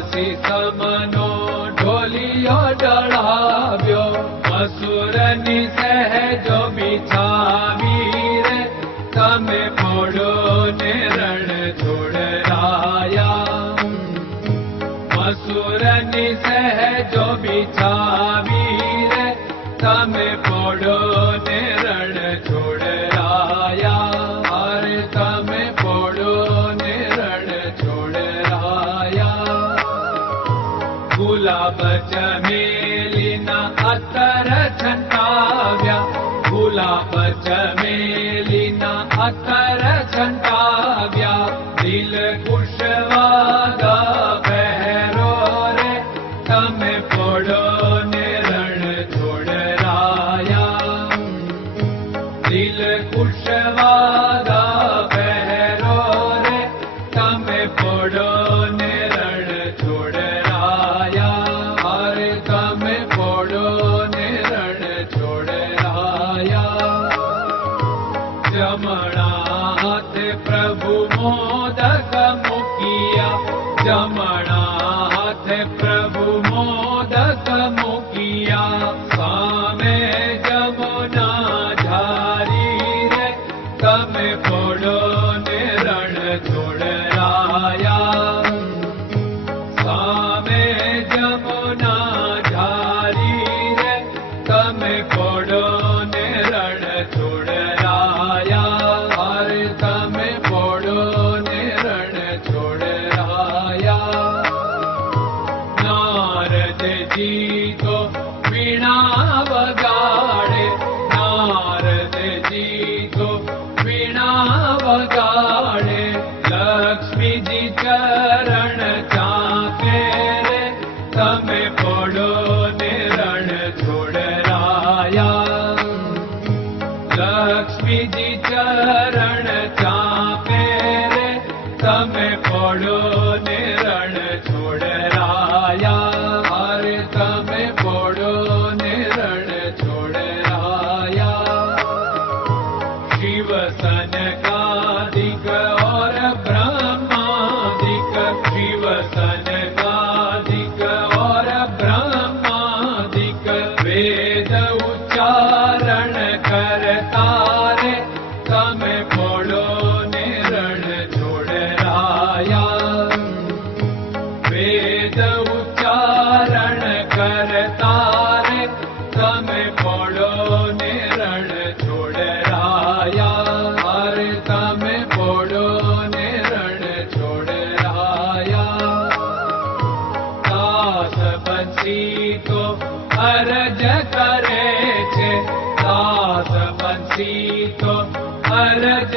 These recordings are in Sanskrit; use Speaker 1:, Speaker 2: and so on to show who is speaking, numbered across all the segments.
Speaker 1: हसी समनो ढोलियो डढ़ाव्यो असुरनि सहजो बिछावी रे तमे पोड़ो ने रण छोड़ाया असुरनि सहजो बिछावी रे तमे पोड़ो ने रण छोड़ाया पचमे प्रभु मोदक मुखिया ज તમે પોડો ને उच्चारण करता पडो ने रणो राया हरे तमे पडो ने रणोडा तास बचीतो हरज करे तास बचीतो हरज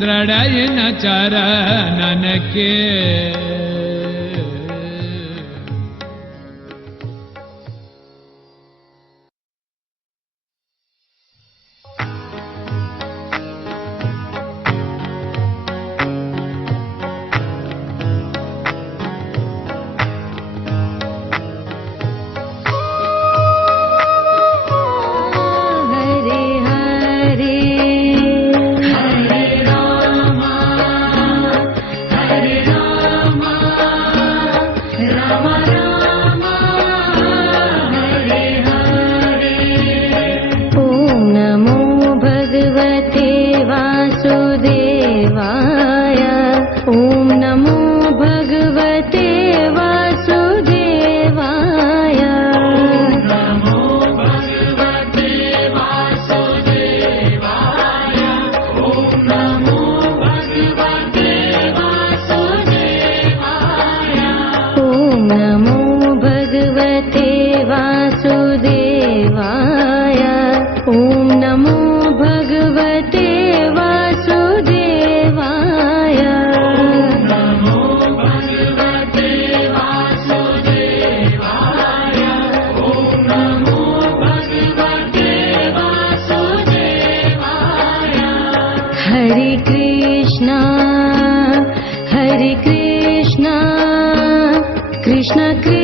Speaker 1: दृढयिन चरणन
Speaker 2: Come on now.
Speaker 3: Krishna Krishna